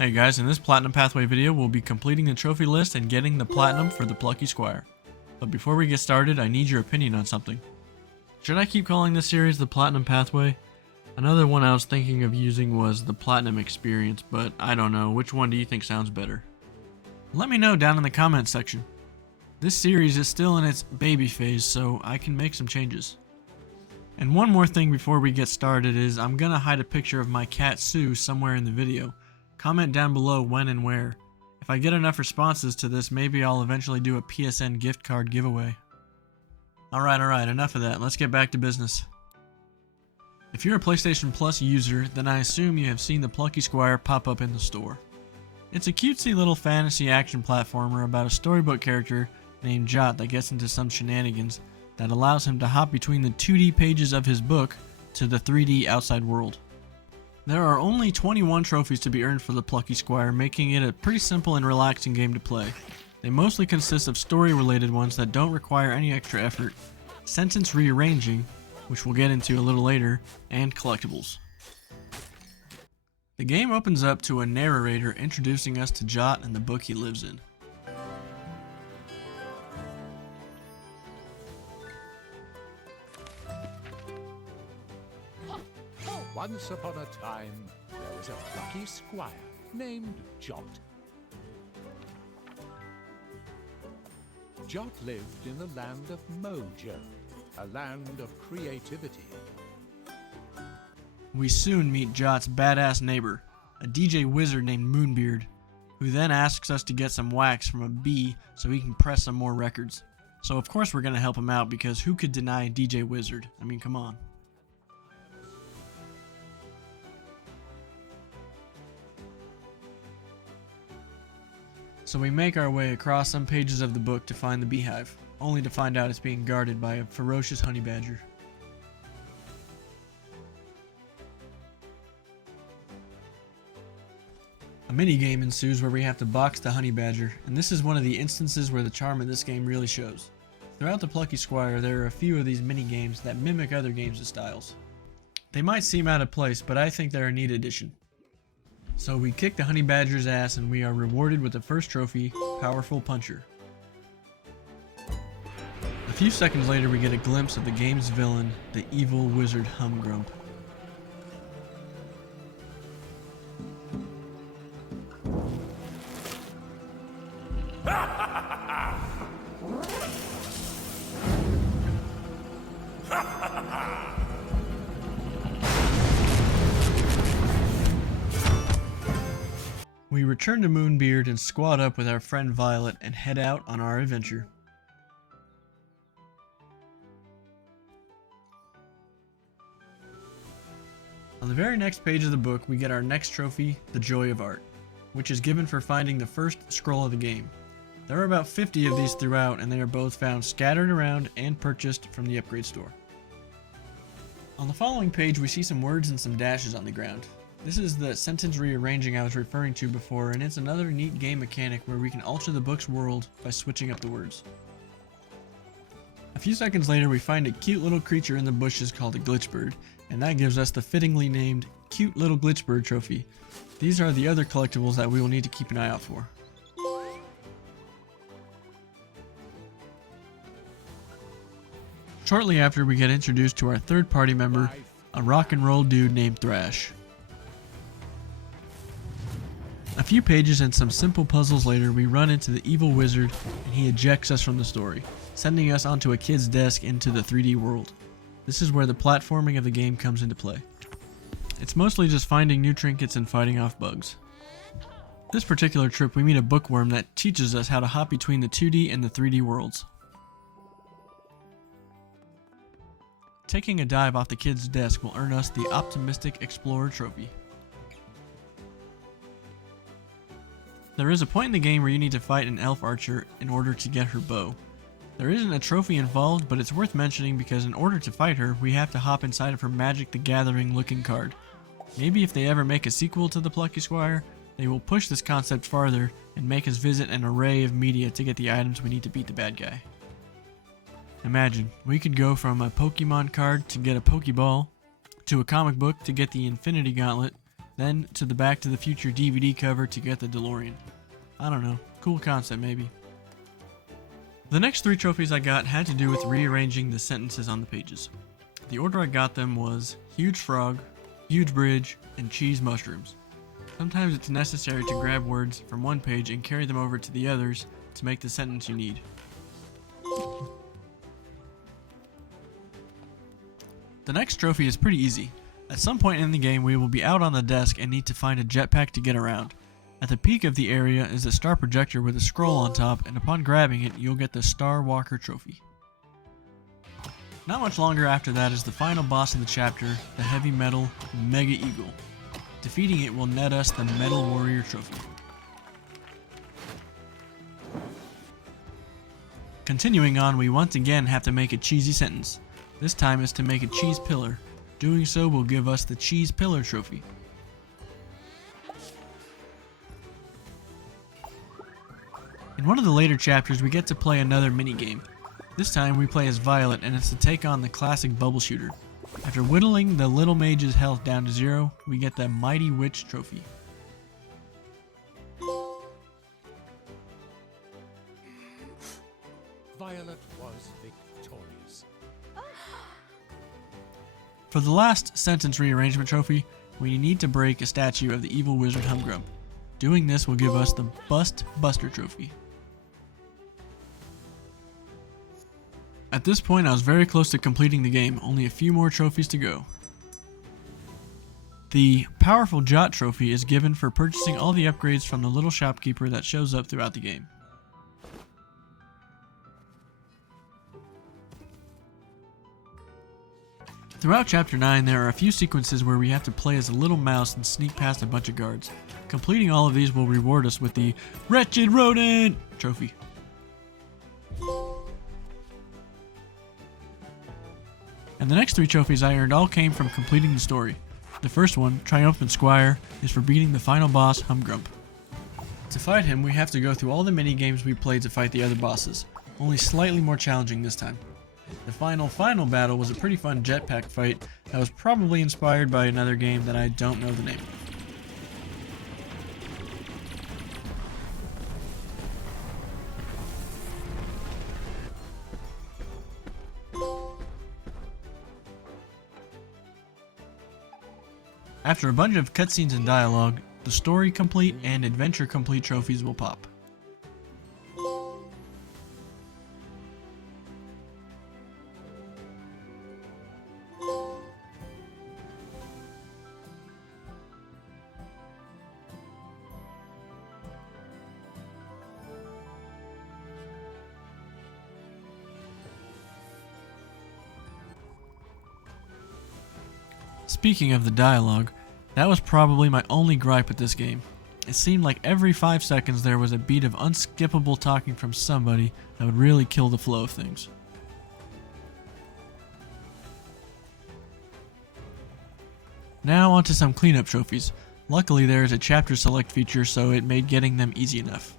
Hey guys, in this Platinum Pathway video, we'll be completing the trophy list and getting the Platinum for the Plucky Squire. But before we get started, I need your opinion on something. Should I keep calling this series the Platinum Pathway? Another one I was thinking of using was the Platinum Experience, but I don't know, which one do you think sounds better? Let me know down in the comments section. This series is still in its baby phase, so I can make some changes. And one more thing before we get started is I'm gonna hide a picture of my cat Sue somewhere in the video. Comment down below when and where. If I get enough responses to this, maybe I'll eventually do a PSN gift card giveaway. Alright, enough of that. Let's get back to business. If you're a PlayStation Plus user, then I assume you have seen the Plucky Squire pop up in the store. It's a cutesy little fantasy action platformer about a storybook character named Jot that gets into some shenanigans that allows him to hop between the 2D pages of his book to the 3D outside world. There are only 21 trophies to be earned for the Plucky Squire, making it a pretty simple and relaxing game to play. They mostly consist of story-related ones that don't require any extra effort, sentence rearranging, which we'll get into a little later, and collectibles. The game opens up to a narrator introducing us to Jot and the book he lives in. Once upon a time, there was a plucky squire named Jot. Jot lived in the land of Mojo, a land of creativity. We soon meet Jot's badass neighbor, a DJ wizard named Moonbeard, who then asks us to get some wax from a bee so he can press some more records. So of course we're gonna help him out because who could deny DJ Wizard? I mean, come on. So we make our way across some pages of the book to find the beehive, only to find out it's being guarded by a ferocious honey badger. A minigame ensues where we have to box the honey badger, and this is one of the instances where the charm of this game really shows. Throughout the Plucky Squire, there are a few of these minigames that mimic other games' styles. They might seem out of place, but I think they're a neat addition. So we kick the honey badger's ass and we are rewarded with the first trophy, Powerful Puncher. A few seconds later we get a glimpse of the game's villain, the evil wizard Humgrump. We return to Moonbeard and squad up with our friend Violet and head out on our adventure. On the very next page of the book, we get our next trophy, the Joy of Art, which is given for finding the first scroll of the game. There are about 50 of these throughout, and they are both found scattered around and purchased from the upgrade store. On the following page, we see some words and some dashes on the ground. This is the sentence rearranging I was referring to before, and it's another neat game mechanic where we can alter the book's world by switching up the words. A few seconds later we find a cute little creature in the bushes called a glitchbird, and that gives us the fittingly named Cute Little Glitchbird trophy. These are the other collectibles that we will need to keep an eye out for. Shortly after, we get introduced to our third party member, a rock and roll dude named Thrash. A few pages and some simple puzzles later, we run into the evil wizard and he ejects us from the story, sending us onto a kid's desk into the 3D world. This is where the platforming of the game comes into play. It's mostly just finding new trinkets and fighting off bugs. This particular trip we meet a bookworm that teaches us how to hop between the 2D and the 3D worlds. Taking a dive off the kid's desk will earn us the Optimistic Explorer trophy. There is a point in the game where you need to fight an elf archer in order to get her bow. There isn't a trophy involved, but it's worth mentioning because in order to fight her, we have to hop inside of her Magic the Gathering looking card. Maybe if they ever make a sequel to the Plucky Squire, they will push this concept farther and make us visit an array of media to get the items we need to beat the bad guy. Imagine, we could go from a Pokemon card to get a Pokeball, to a comic book to get the Infinity Gauntlet, then to the Back to the Future DVD cover to get the DeLorean. I don't know, cool concept maybe. The next 3 trophies I got had to do with rearranging the sentences on the pages. The order I got them was Huge Frog, Huge Bridge, and Cheese Mushrooms. Sometimes it's necessary to grab words from one page and carry them over to the others to make the sentence you need. The next trophy is pretty easy. At some point in the game we will be out on the desk and need to find a jetpack to get around. At the peak of the area is a star projector with a scroll on top, and upon grabbing it you'll get the Star Walker trophy. Not much longer after that is the final boss of the chapter, the Heavy Metal Mega Eagle. Defeating it will net us the Metal Warrior trophy. Continuing on, we once again have to make a cheesy sentence. This time is to make a cheese pillar. Doing so will give us the Cheese Pillar trophy. In one of the later chapters we get to play another minigame. This time we play as Violet and it's to take on the classic bubble shooter. After whittling the little mage's health down to 0, we get the Mighty Witch trophy. Violet was victorious. For the last sentence rearrangement trophy, we need to break a statue of the evil wizard Humgrump. Doing this will give us the Bust Buster trophy. At this point I was very close to completing the game, only a few more trophies to go. The Powerful Jot trophy is given for purchasing all the upgrades from the little shopkeeper that shows up throughout the game. Throughout Chapter 9 there are a few sequences where we have to play as a little mouse and sneak past a bunch of guards. Completing all of these will reward us with the Wretched Rodent trophy. And the next 3 trophies I earned all came from completing the story. The first one, Triumphant Squire, is for beating the final boss, Humgrump. To fight him, we have to go through all the mini-games we played to fight the other bosses, only slightly more challenging this time. The final battle was a pretty fun jetpack fight that was probably inspired by another game that I don't know the name of. After a bunch of cutscenes and dialogue, the Story Complete and Adventure Complete trophies will pop. Speaking of the dialogue, that was probably my only gripe with this game. It seemed like every 5 seconds there was a beat of unskippable talking from somebody that would really kill the flow of things. Now onto some cleanup trophies. Luckily there is a chapter select feature, so it made getting them easy enough.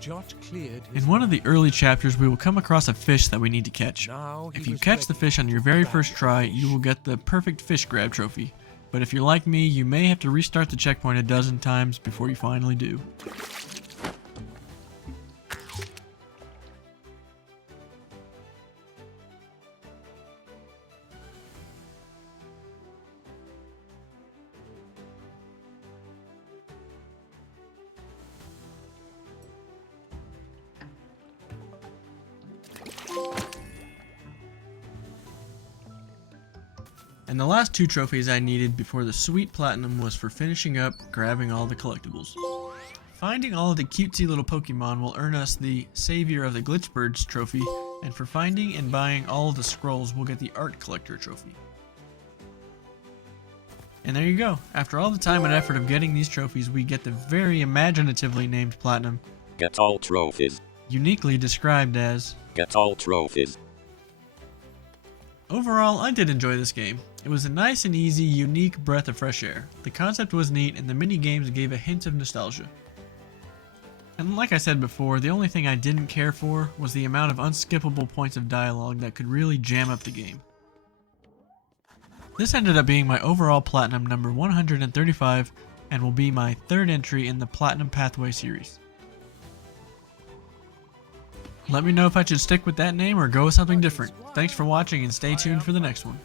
Jot cleared his In one of the early chapters we will come across a fish that we need to catch. Now he If you was catch the ready fish on your to very grab first the try, fish. you will get the Perfect Fish Grab trophy. But if you're like me, you may have to restart the checkpoint a dozen times before you finally do. And the last 2 trophies I needed before the sweet platinum was for finishing up grabbing all the collectibles. Finding all of the cutesy little Pokemon will earn us the Savior of the Glitchbirds trophy, and for finding and buying all of the scrolls we'll get the Art Collector trophy. And there you go. After all the time and effort of getting these trophies, we get the very imaginatively named platinum, Get all trophies. uniquely described as... Get all trophies. Overall, I did enjoy this game. It was a nice and easy, unique breath of fresh air. The concept was neat and the mini-games gave a hint of nostalgia. And like I said before, the only thing I didn't care for was the amount of unskippable points of dialogue that could really jam up the game. This ended up being my overall platinum number 135 and will be my third entry in the Platinum Pathway series. Let me know if I should stick with that name or go with something different. Thanks for watching and stay tuned for the next one.